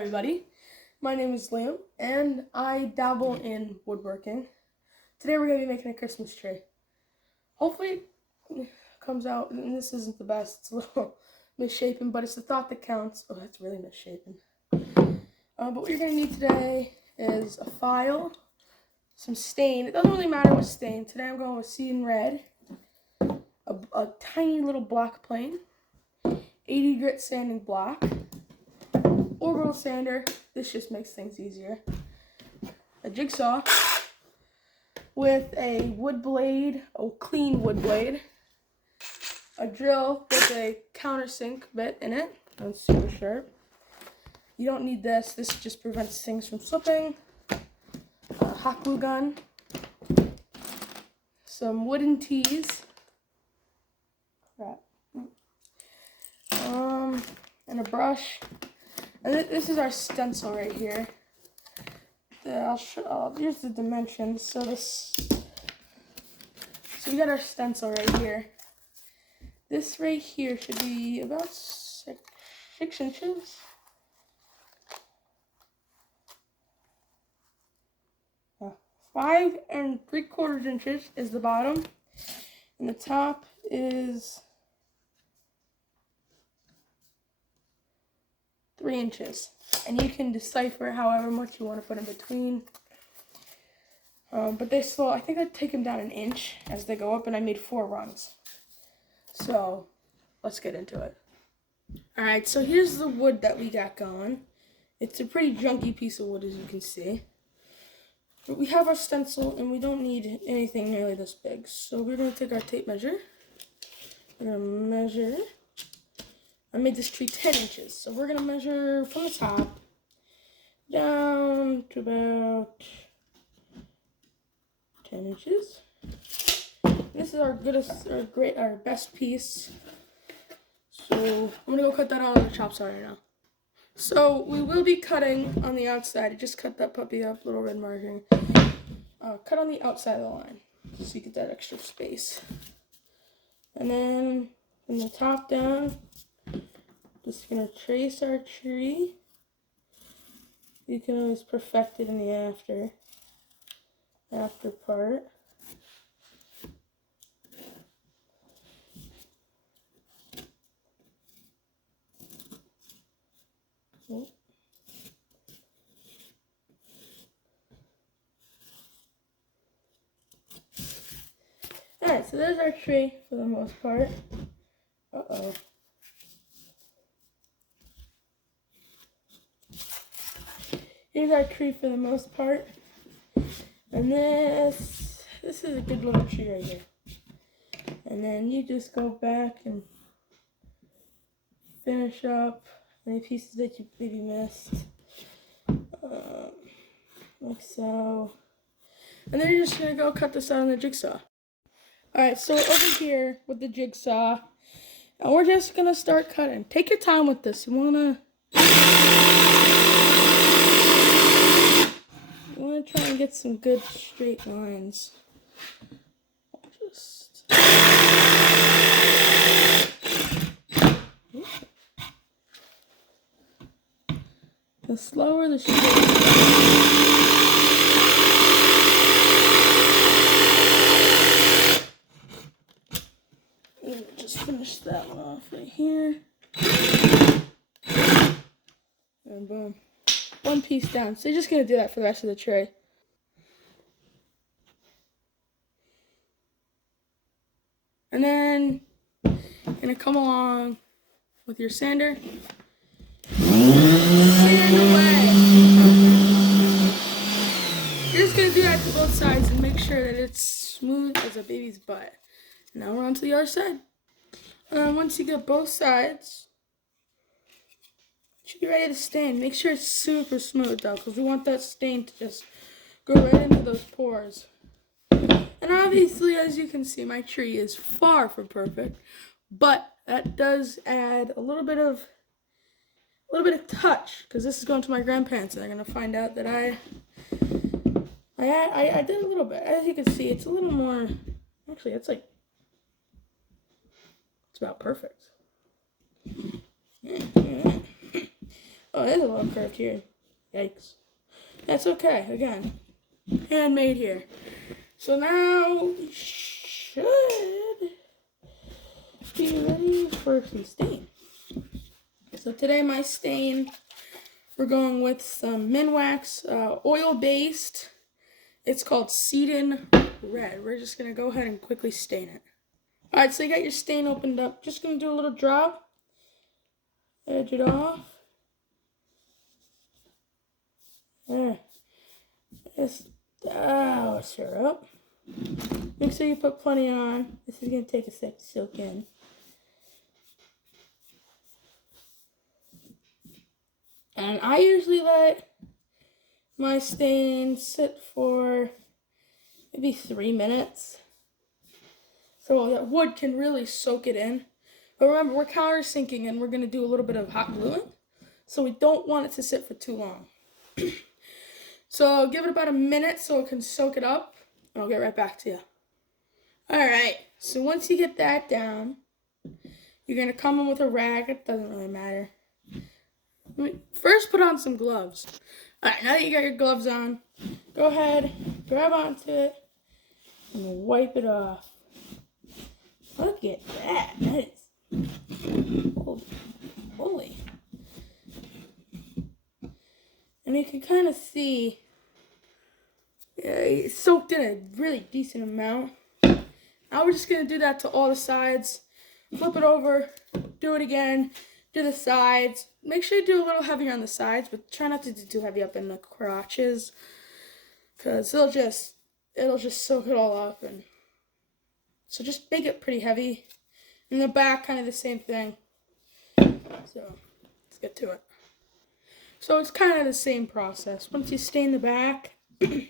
everybody, my name is Liam and I dabble in woodworking. Today we're going to be making a Christmas tree. Hopefully it comes out, and this isn't the best, it's a little misshapen, but it's the thought that counts. Oh, that's really misshapen. But what you're going to need today is a file, some stain. It doesn't really matter what stain. Today I'm going with Sea and Red, a tiny little block plane, 80 grit sanding block, orbital sander, this just makes things easier, a jigsaw with a wood blade, a clean wood blade, a drill with a countersink bit in it, that's super sharp. You don't need this, this just prevents things from slipping, a hot glue gun, some wooden tees, and a brush. And this is our stencil right here. Here's the dimensions. So we got our stencil right here. This right here should be about 6 inches. Uh, 5 3/4 inches is the bottom, and the top is 3 inches, and you can decipher however much you want to put in between. But they slow. I think I'd take them down 1 inch as they go up, and I made 4 rungs. So let's get into it. All right, so here's the wood that we got going. It's a pretty junky piece of wood, as you can see. But we have our stencil, and we don't need anything nearly this big. So we're gonna take our tape measure. We're gonna measure. I made this tree 10 inches, so we're going to measure from the top down to about 10 inches. This is our best piece. So I'm going to go cut that out on the chop saw right now. So we will be cutting on the outside. I just cut that puppy up, little red marking. Cut on the outside of the line so you get that extra space. And then from the top down, just gonna trace our tree. You can always perfect it in the after part. Alright, so there's our tree for the most part. Here's our tree for the most part. And this is a good little tree right here. And then you just go back and finish up any pieces that you maybe missed. Like so. And then you're just gonna go cut this out on the jigsaw. Alright, so over here with the jigsaw, and we're just gonna start cutting. Take your time with this. You wanna try and get some good straight lines. The slower the straight. Just finish that one off right here. And boom. 1 piece down. So you're just going to do that for the rest of the tray. And then you're going to come along with your sander. Sand away. You're just going to do that to both sides and make sure that it's smooth as a baby's butt. Now we're on to the other side. Once you get both sides, should be ready to stain. Make sure it's super smooth though, because we want that stain to just go right into those pores. And obviously, as you can see, my tree is far from perfect, but that does add a little bit of touch, because this is going to my grandparents, and they're gonna find out that I did a little bit. As you can see, it's a little more. Actually, it's about perfect. Oh, it is a little curved here. Yikes. That's okay. Again, handmade here. So now we should be ready for some stain. So today my stain, we're going with some Minwax oil-based. It's called Ceadin Red. We're just going to go ahead and quickly stain it. Alright, so you got your stain opened up. Just going to do a little drop. Edge it off. There. Just syrup. Make sure you put plenty on. This is going to take a sec to soak in. And I usually let my stain sit for maybe 3 minutes, so that wood can really soak it in. But remember, we're countersinking and we're going to do a little bit of hot gluing, so we don't want it to sit for too long. So give it about a minute so it can soak it up, and I'll get right back to you. Alright, so once you get that down, you're going to come in with a rag. It doesn't really matter. First, put on some gloves. Alright, now that you got your gloves on, go ahead, grab onto it, and wipe it off. Look at that. That is holy. And you can kind of see it's soaked in a really decent amount. Now we're just going to do that to all the sides. Flip it over, do it again, do the sides. Make sure you do a little heavier on the sides, but try not to do too heavy up in the crotches, because it'll just soak it all up. And so just make it pretty heavy. In the back, kind of the same thing. So let's get to it. So it's kind of the same process. Once you stain the back, you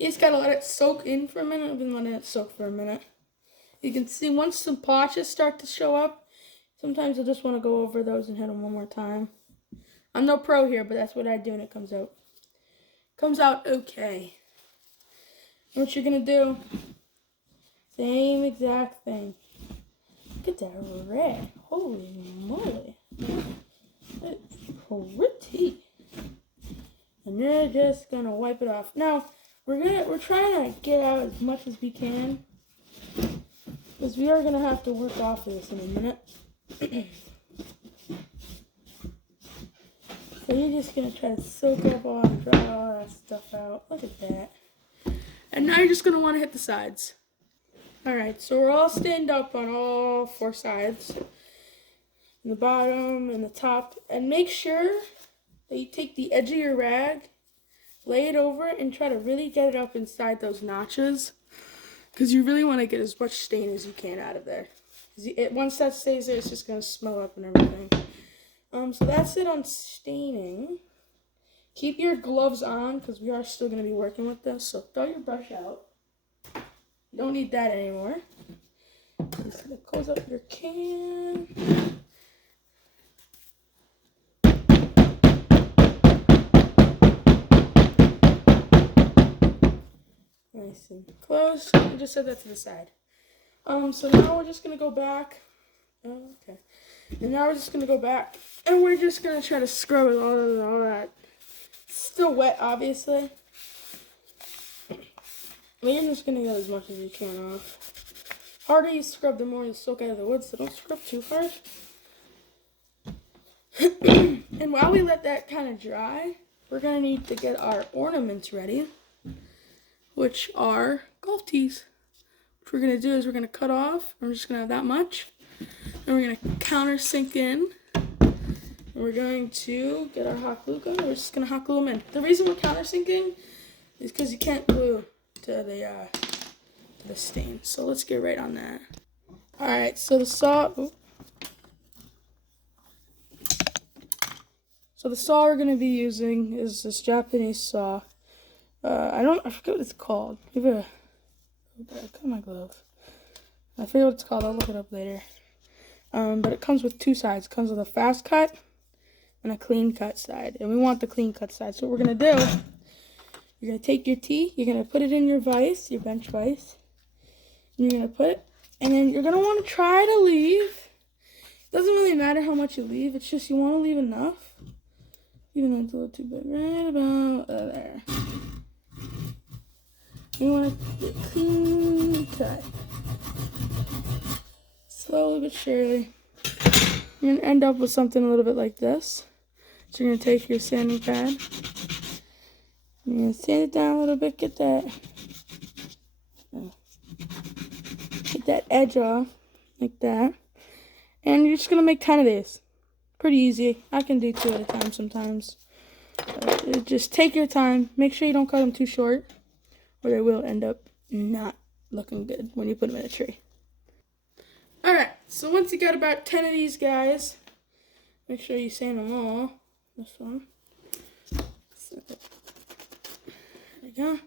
just gotta let it soak in for a minute. I've been letting it soak for a minute. You can see once some blotches start to show up, sometimes I just want to go over those and hit them one more time. I'm no pro here, but that's what I do and it comes out. Comes out okay. And what you're going to do, same exact thing. Look at that red. Holy moly. It's pretty. And you're just going to wipe it off. Now, we're trying to get out as much as we can, because we are going to have to work off this in a minute. So you're just going to try to soak up all and dry all that stuff out. Look at that. And now you're just going to want to hit the sides. Alright, so we're all stained up on all 4 sides. In the bottom and the top. And make sure that you take the edge of your rag, lay it over it, and try to really get it up inside those notches, because you really want to get as much stain as you can out of there. Once that stays there, it's just going to smell up and everything. So that's it on staining. Keep your gloves on, because we are still going to be working with this. So throw your brush out. You don't need that anymore. Just going to close up your can. Nice and close. I just set that to the side. So now we're just going to go back. Okay. And now we're just going to go back. And we're just going to try to scrub it all that. It's still wet, obviously. But you're just going to get as much as you can off. The harder you scrub, the more you'll soak out of the wood, so don't scrub too hard. And while we let that kind of dry, we're going to need to get our ornaments ready, which are golf tees. What we're going to do is we're going to cut off. We're just going to have that much. And we're going to countersink in. And we're going to get our hot glue gun. We're just going to hot glue them in. The reason we're countersinking is because you can't glue to the stain. So let's get right on that. Alright, so the saw... So the saw we're going to be using is this Japanese saw. I forget what it's called. Cut my glove. I forget what it's called. I'll look it up later. But it comes with 2 sides. It comes with a fast cut and a clean cut side. And we want the clean cut side. So what we're going to do, you're going to take your tee, you're going to put it in your vise, your bench vise. And you're going to put it, and then you're going to want to try to leave Doesn't really matter how much you leave. It's just you want to leave enough. Even though it's a little too big. Right about there. You want to get clean cut. Slowly but surely. You're going to end up with something a little bit like this. So you're going to take your sanding pad. You're going to sand it down a little bit. Get that edge off. Like that. And you're just going to make 10 of these. Pretty easy. I can do 2 at a time sometimes. Just take your time. Make sure you don't cut them too short, or they will end up not looking good when you put them in a tree. Alright, so once you got about 10 of these guys, make sure you sand them all. This one. There we go.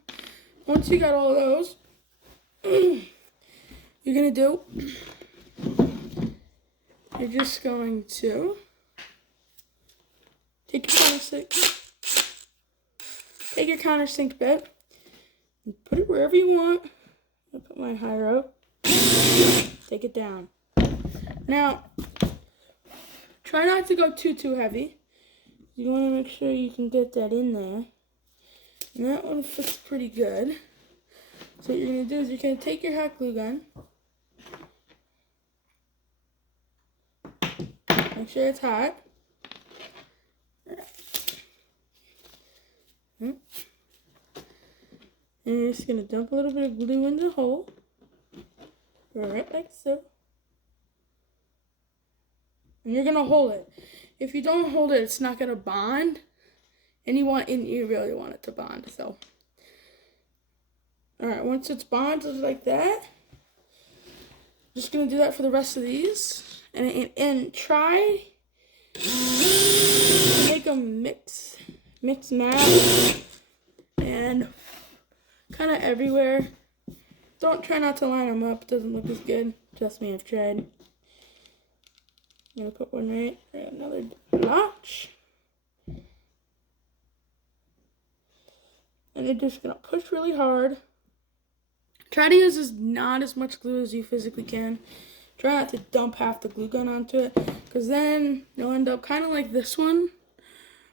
Once you got all of those, you're going to do, you're just going to take your countersink bit and put it wherever you want. I'll put mine higher up. Take it down. Now, try not to go too heavy. You want to make sure you can get that in there. And that one fits pretty good. So what you're going to do is you're going to take your hot glue gun. Make sure it's hot. And you're just going to dump a little bit of glue in the hole. Right like so. And you're going to hold it. If you don't hold it, it's not going to bond. And you really want it to bond. So, alright, once it's bonded like that, just going to do that for the rest of these. And try to make them mix match. And kind of everywhere. Don't try not to line them up. It doesn't look as good. Trust me, I've tried. I'm going to put one right another notch. And you're just going to push really hard. Try to use not as much glue as you physically can. Try not to dump half the glue gun onto it, because then you'll end up kind of like this one,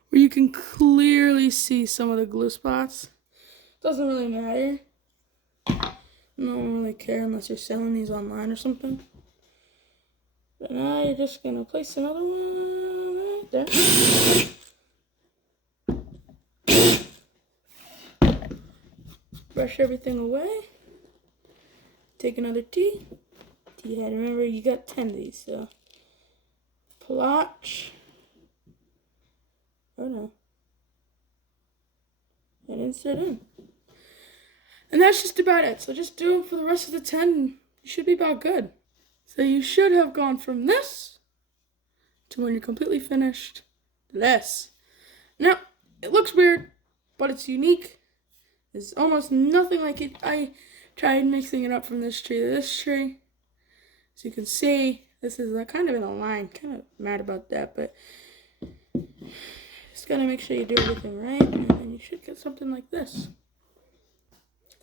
where you can clearly see some of the glue spots. Doesn't really matter. No one really care unless you're selling these online or something. But now you're just going to place another one right there. Brush everything away. Take another tea head. Remember, you got 10 of these, so plotch. Oh no. And insert in. And that's just about it. So just do it for the rest of the 10 and you should be about good. So you should have gone from this to when you're completely finished to this. Now, it looks weird, but it's unique. There's almost nothing like it. I tried mixing it up from this tree to this tree. So you can see, this is kind of in a line. Kind of mad about that, but just gotta make sure you do everything right, and then you should get something like this.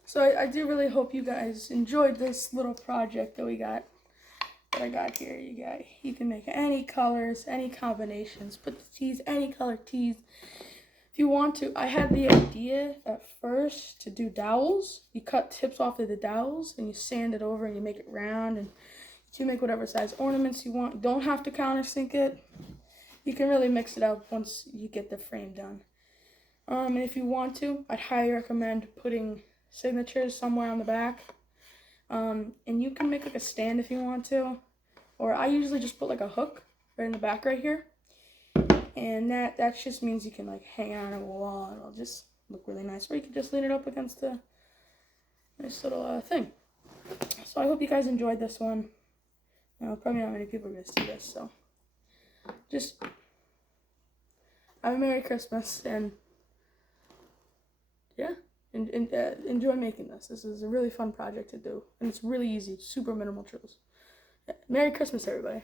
So I do really hope you guys enjoyed this little project that I got here. You can make any colors, any combinations, put the tees, any color tees. If you want to, I had the idea at first to do dowels. You cut tips off of the dowels and you sand it over and you make it round, and you make whatever size ornaments you want. Don't have to countersink it. You can really mix it up once you get the frame done. And if you want to, I'd highly recommend putting signatures somewhere on the back. And you can make like a stand if you want to. Or I usually just put like a hook right in the back right here. And that just means you can like hang it on a wall and it'll just look really nice. Or you can just lean it up against a nice little thing. So I hope you guys enjoyed this one. Probably not many people are going to see this, so just have a Merry Christmas, and yeah, and enjoy making this. This is a really fun project to do, and it's really easy, super minimal tools. Yeah. Merry Christmas, everybody.